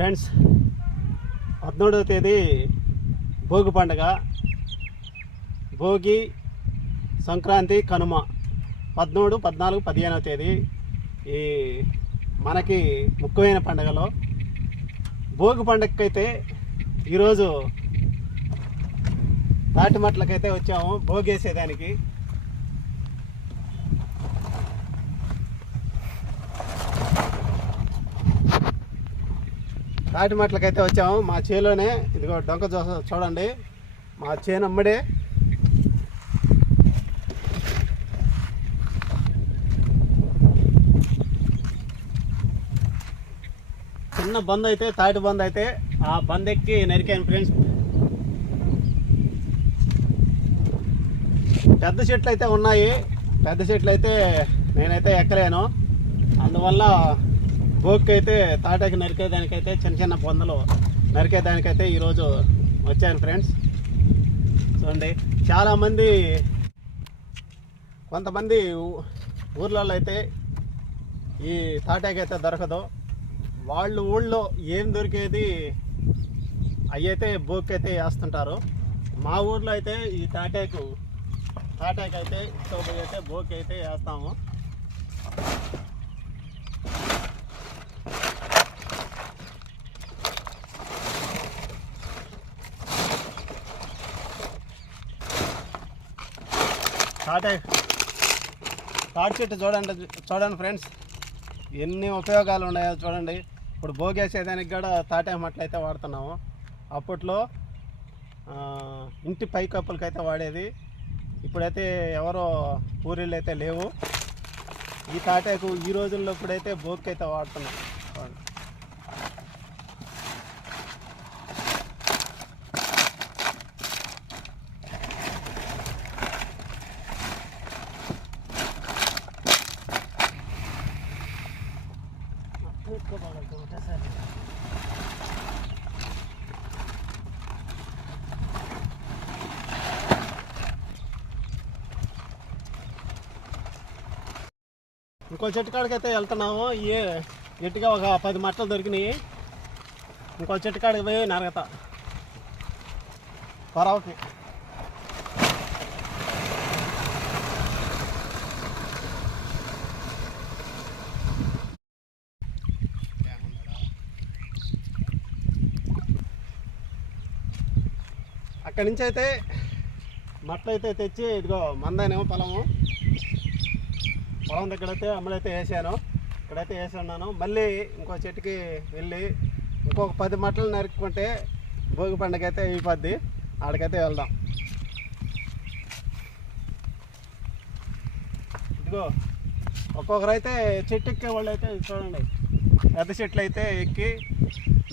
Friends పద్మూడవ తేదీ భోగి పండుగ. భోగి సంక్రాంతి కనుమ. పద్నాలుగు పద్నాలుగు పదిహేనవ తేదీ ఈ మనకి ముఖ్యమైన పండుగలో. భోగి పండుగకైతే ఈరోజు తాటిమట్లకైతే వచ్చాము భోగి తాటి మట్లకైతే వచ్చాము. మా చేలోనే ఇదిగో డొంక చూ- చూడండి. మా చేను అమ్మడే. చిన్న బంద్ అయితే తాటి బంద్ అయితే ఆ బంద్ ఎక్కి నరికాను ఫ్రెండ్స్. పెద్ద చెట్లు అయితే ఉన్నాయి. పెద్ద చెట్లు అయితే నేనైతే ఎక్కలేను. అందువల్ల బోక్కి అయితే తాటాకి నరికేదానికైతే చిన్న చిన్న బొందలు నరికేదానికైతే ఈరోజు వచ్చాను ఫ్రెండ్స్. చూడండి చాలామంది కొంతమంది ఊర్లలో అయితే ఈ తాటాకి అయితే దొరకదు. వాళ్ళు ఊళ్ళో ఏం దొరికేది అవి అయితే బోక్ అయితే వేస్తుంటారు. మా ఊర్లో అయితే ఈ తాటాకు తాటాకు అయితే ఇష్టపోయి అయితే బోక్ అయితే వేస్తాము. తాటే. తాటి చెట్టు చూడండి చూడండి ఫ్రెండ్స్. ఎన్ని ఉపయోగాలు ఉన్నాయో చూడండి. ఇప్పుడు భోగేసేదానికి కూడా తాటే మట్లయితే వాడుతున్నాము. అప్పట్లో ఇంటి పైకప్పులకైతే వాడేది. ఇప్పుడైతే ఎవరో పూరీలు అయితే లేవు. ఈ తాటాకు ఈ రోజుల్లో ఇప్పుడైతే భోగికి అయితే వాడుతున్నాం చూడండి. ఇంకో చెట్టు కాడికి అయితే వెళ్తున్నాము. ఏ ఎట్టుగా ఒక పది మట్టలు దొరికినాయి. ఇంకో చెట్టు కాడికి పోయి నరగత. పొరవకి. అక్కడి నుంచి అయితే మట్టలు అయితే తెచ్చి ఇదిగో మందానేమో పొలము. పొలం దగ్గర అయితే అమ్మలైతే వేసాను. ఇక్కడైతే వేసి ఉన్నాను మళ్ళీ ఇంకో చెట్టుకి వెళ్ళి ఇంకొక పది మట్టలు నరుక్కుంటే భోగి పండుగ అయితే అయిపోద్ది. ఆడికైతే వెళ్దాం. ఇదిగో ఒక్కొక్కరు అయితే చెట్టు ఎక్కే వాళ్ళు అయితే చూడండి. పెద్ద చెట్లు అయితే ఎక్కి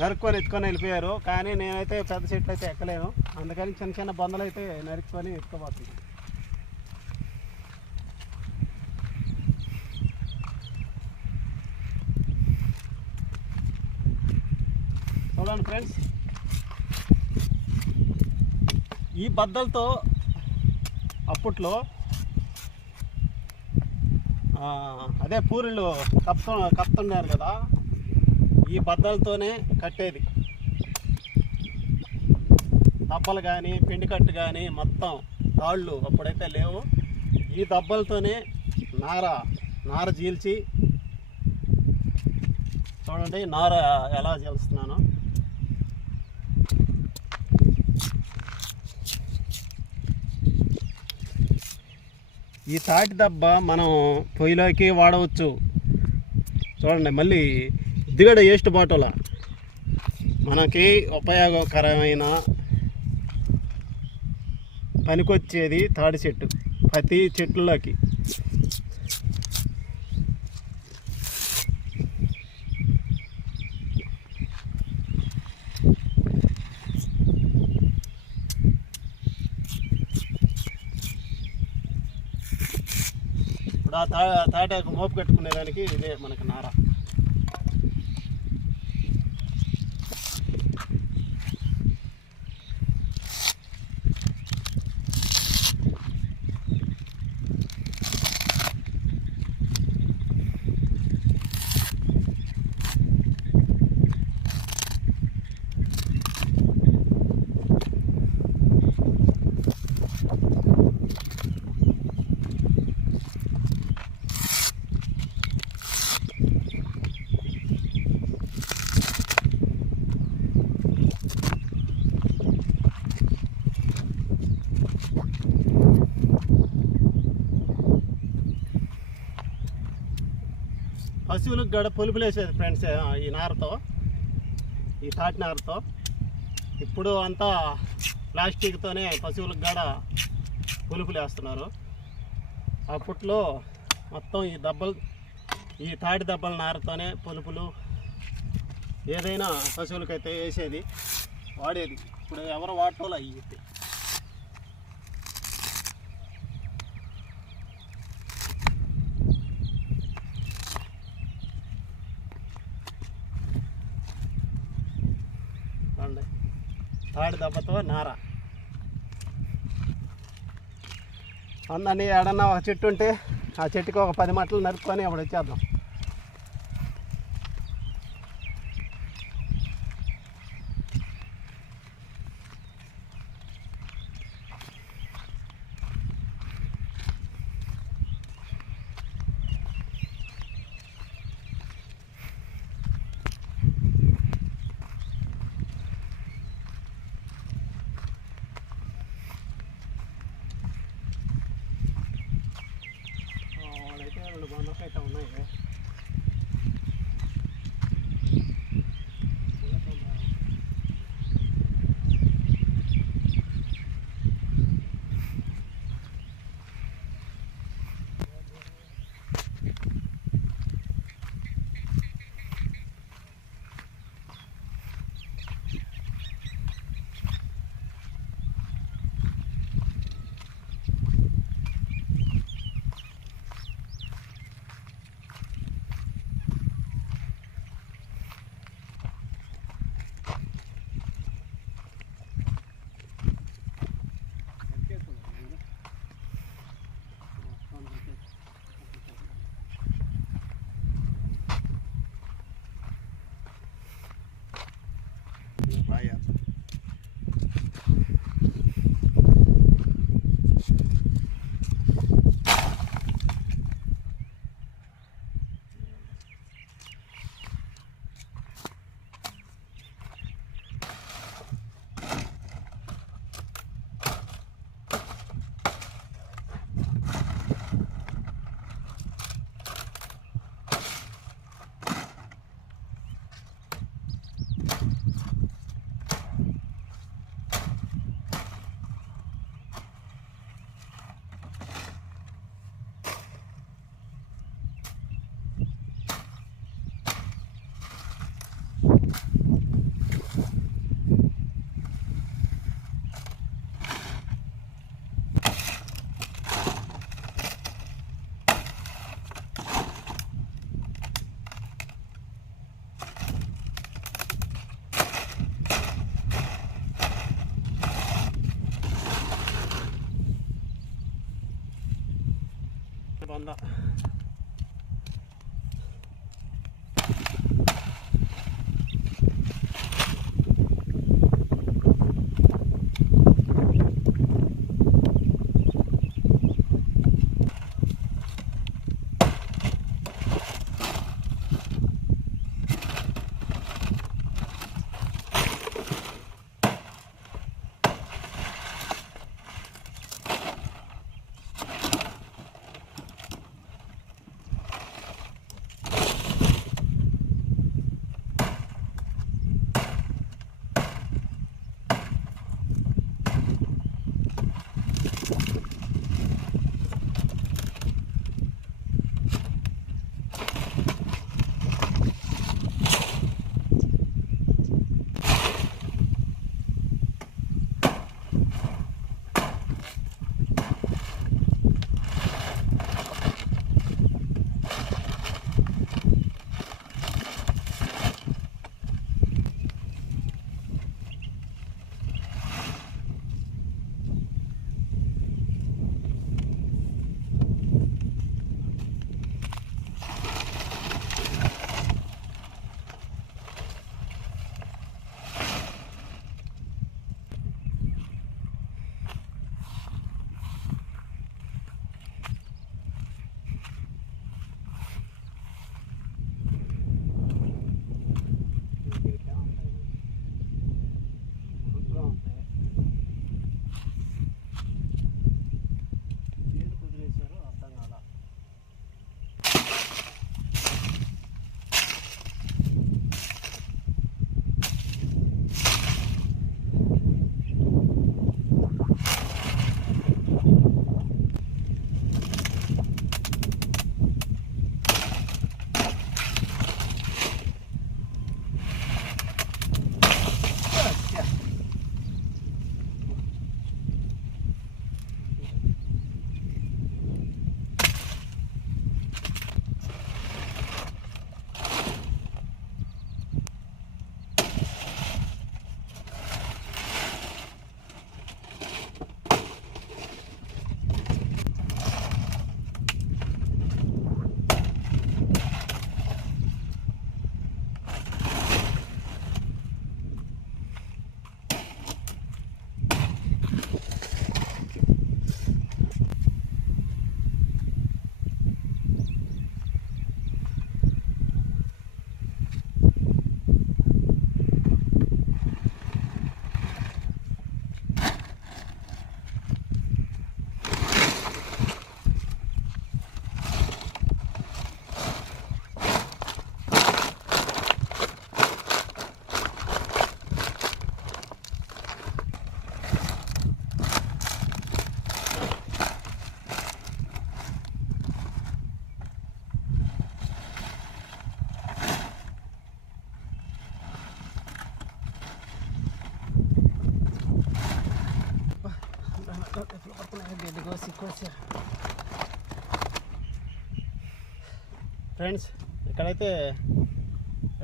నరుక్కొని ఎత్తుకొని వెళ్ళిపోయారు. కానీ నేనైతే పెద్ద చెట్లు అయితే ఎక్కలేను. అందుకని చిన్న చిన్న బొందలు అయితే నరుక్కొని ఎత్తుకోబోతున్నాను చూడండి ఫ్రెండ్స్. ఈ బద్దలతో అప్పట్లో అదే పూరిళ్ళు కప్తు కప్తున్నారు కదా ఈ బద్దలతోనే కట్టేది. దబ్బలు కానీ పిండి కట్టు కానీ మొత్తం తాళ్ళు అప్పుడైతే లేవు. ఈ దబ్బలతోనే నార నార చీల్చి చూడండి నార ఎలా చేస్తున్నాను ఈ తాటి దెబ్బ మనం పొయ్యిలోకి వాడవచ్చు. చూడండి మళ్ళీ దిగడ వేస్ట్ బాటల మనకి ఉపయోగకరమైన పనికొచ్చేది తాడి చెట్టు ప్రతి చెట్లలోకి. తాటాకు మోపు కట్టుకునేదానికి ఇదే మనకి నార. పశువులకు గడ పొలుపులు ఫ్రెండ్స్ ఈ నారతో ఈ తాటి నారతో. ఇప్పుడు అంతా ప్లాస్టిక్తోనే పశువులకు గడ పులుపులేస్తున్నారు అప్పట్లో మొత్తం ఈ దెబ్బలు ఈ తాటి దెబ్బల నారతోనే పులుపులు ఏదైనా పశువులకైతే వేసేది వాడేది. ఇప్పుడు ఎవరు వాడటంలో అయ్యి చూడండి తాడి దెబ్బతో నార. అందరినీ ఏడన్నా ఒక చెట్టు ఉంటే ఆ చెట్టుకి ఒక పది మట్లు నరుక్కొని అప్పుడు వచ్చేద్దాం. んだ。ఫ్రెండ్స్ ఇక్కడైతే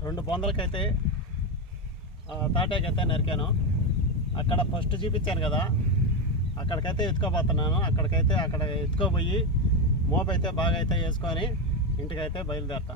రెండు బొందలకైతే తాటాకైతే నరికాను. అక్కడ ఫస్ట్ చూపించాను కదా అక్కడికైతే ఎత్తుకోబోతున్నాను. అక్కడికైతే అక్కడ ఎత్తుకోపోయి మోపు అయితే బాగా అయితే వేసుకొని ఇంటికైతే బయలుదేరుతా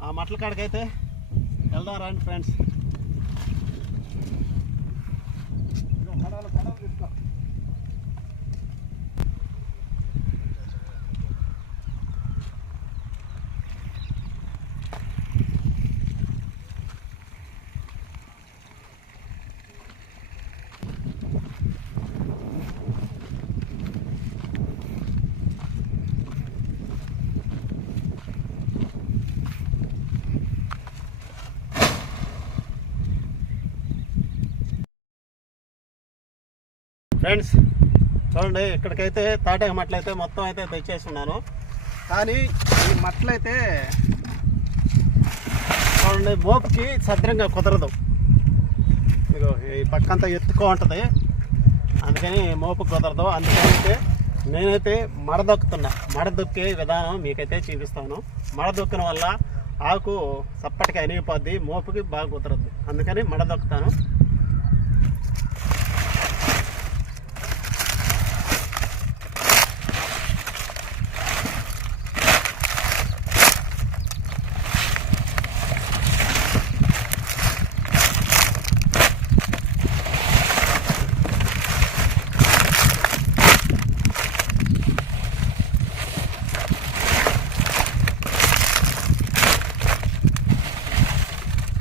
ఆ మట్ల కాడికైతే వెళ్దాం రండి ఫ్రెండ్స్ ఫ్రెండ్స్ చూడండి ఇక్కడికైతే తాటాక మట్లయితే మొత్తం అయితే తెచ్చేస్తున్నాను. కానీ ఈ మట్లయితే చూడండి మోపుకి సద్రంగా కుదరదు. ఇదిగో ఈ పక్కంతా ఎత్తుకో ఉంటుంది. అందుకని మోపు కుదరదు. అందుకని అయితే నేనైతే మడదొక్కుతున్నా. మడదొక్కే విధానం మీకైతే చూపిస్తాను. మడదొక్కిన వల్ల ఆకు చప్పటికి అనిగిపోద్ది మోపుకి బాగా కుదరదు. అందుకని మడదొక్కుతాను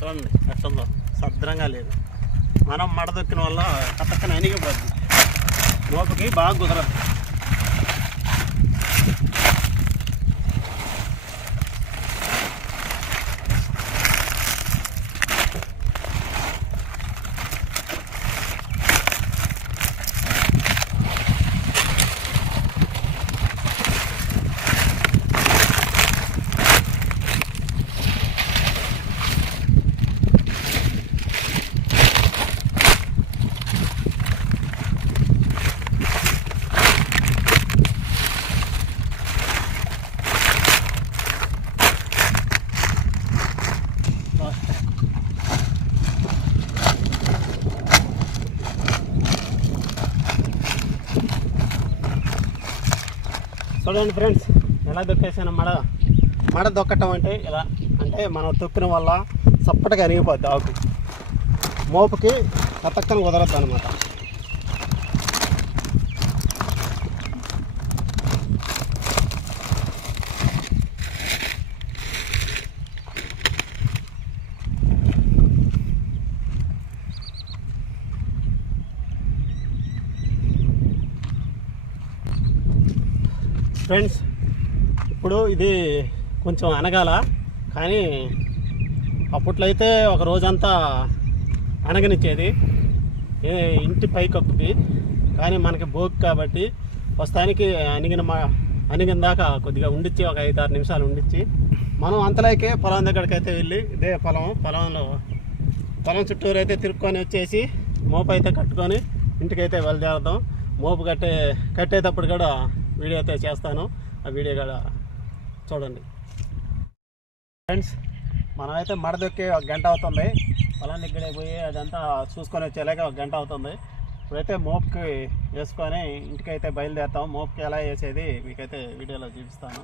చూడండి ఎట్టుందో సద్రంగా లేదు మనం మడదొక్కిన వల్ల కట్టక్కన అనిగిపోద్ది మోపుకి బాగా కుదరదు చూడండి ఫ్రెండ్స్ ఎలా దొక్కేసాను? మడ మడ దొక్కటం అంటే ఇలా అంటే మనం తొక్కిన వల్ల చప్పటిగా అరిగిపోద్ది ఆకు. మోపుకి కతక్కన కుదరద్దు అనమాట ఫ్రెండ్స్ ఇప్పుడు ఇది కొంచెం అనగాల కానీ అప్పట్లో అయితే ఒక రోజంతా అనగనిచ్చేది. ఏ ఇంటి పైకప్పుకి కానీ మనకి బోక్ కాబట్టి ప్రస్తుతానికి అనిగిన మా అనిగిన దాకా కొద్దిగా ఉండిచ్చి ఒక ఐదు ఆరు నిమిషాలు ఉండిచ్చి మనం అంతలోకే పొలం దగ్గరికి అయితే వెళ్ళి ఇదే పొలం పొలంలో పొలం చుట్టూరు అయితే తిరుక్కొని వచ్చేసి మోపు అయితే కట్టుకొని ఇంటికైతే బయలుదేరదాం. మోపు కట్టే కట్టేటప్పుడు కూడా వీడియో అయితే చేస్తాను. ఆ వీడియో కూడా చూడండి. ఫ్రెండ్స్ మనమైతే మడదొక్కి ఒక గంట అవుతుంది. పొలాన్ని దగ్గర పోయి అదంతా చూసుకొని వచ్చేలాగా ఒక గంట అవుతుంది. ఇప్పుడైతే మోప్కి వేసుకొని ఇంటికైతే బయలుదేరుతాం. మోప్కి ఎలా వేసేది మీకైతే వీడియోలో చూపిస్తాను.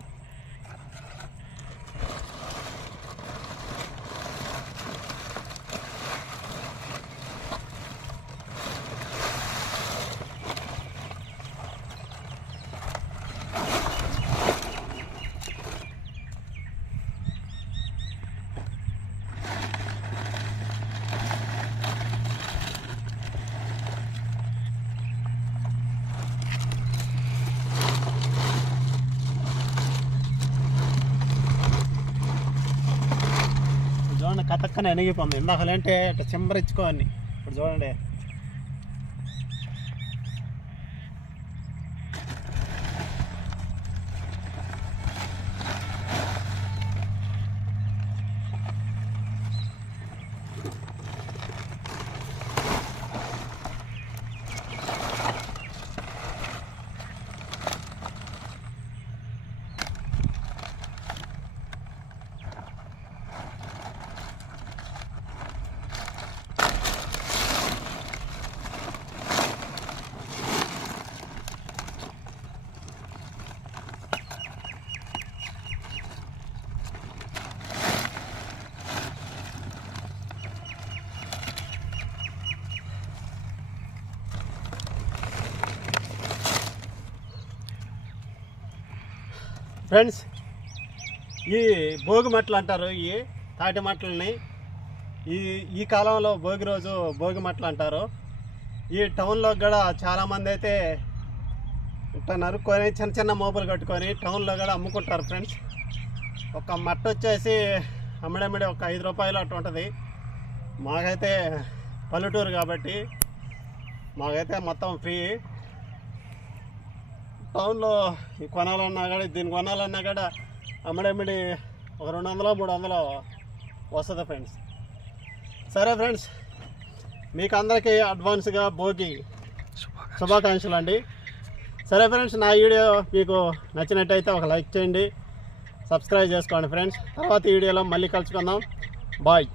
చూడండి కతక్కన ఎనిగిపోయింది ఇందాకలంటే ఇట్లా చింబరించుకోని ఇప్పుడు చూడండి. ఫ్రెండ్స్ ఈ భోగి మట్టలు అంటారు ఈ తాటి మట్టలని ఈ ఈ కాలంలో భోగి రోజు భోగి మట్టలు అంటారు. ఈ టౌన్లో కూడా చాలామంది అయితే ఇట్లా నరుక్కొని చిన్న చిన్న మోపులు కట్టుకొని టౌన్లో కూడా అమ్ముకుంటారు ఫ్రెండ్స్. ఒక మట్ట వచ్చేసి అమ్మడమ్మడి ఒక ఐదు రూపాయలు అట్లా ఉంటుంది. మాకైతే పల్లెటూరు కాబట్టి మాకైతే మొత్తం ఫ్రీ. టౌన్లో ఈ కొనాలన్నా కూడా దీన్ని కొనాలన్నా కూడా అమ్మడమ్మడి ఒక రెండు వందలు మూడు వందలు వస్తుంది ఫ్రెండ్స్ సరే ఫ్రెండ్స్ మీకు అందరికీ అడ్వాన్స్గా భోగి శుభాకాంక్షలు. అండి. సరే ఫ్రెండ్స్ నా వీడియో మీకు నచ్చినట్టయితే ఒక లైక్ చేయండి. సబ్స్క్రైబ్ చేసుకోండి ఫ్రెండ్స్ తర్వాత వీడియోలో మళ్ళీ కలుసుకుందాం. బాయ్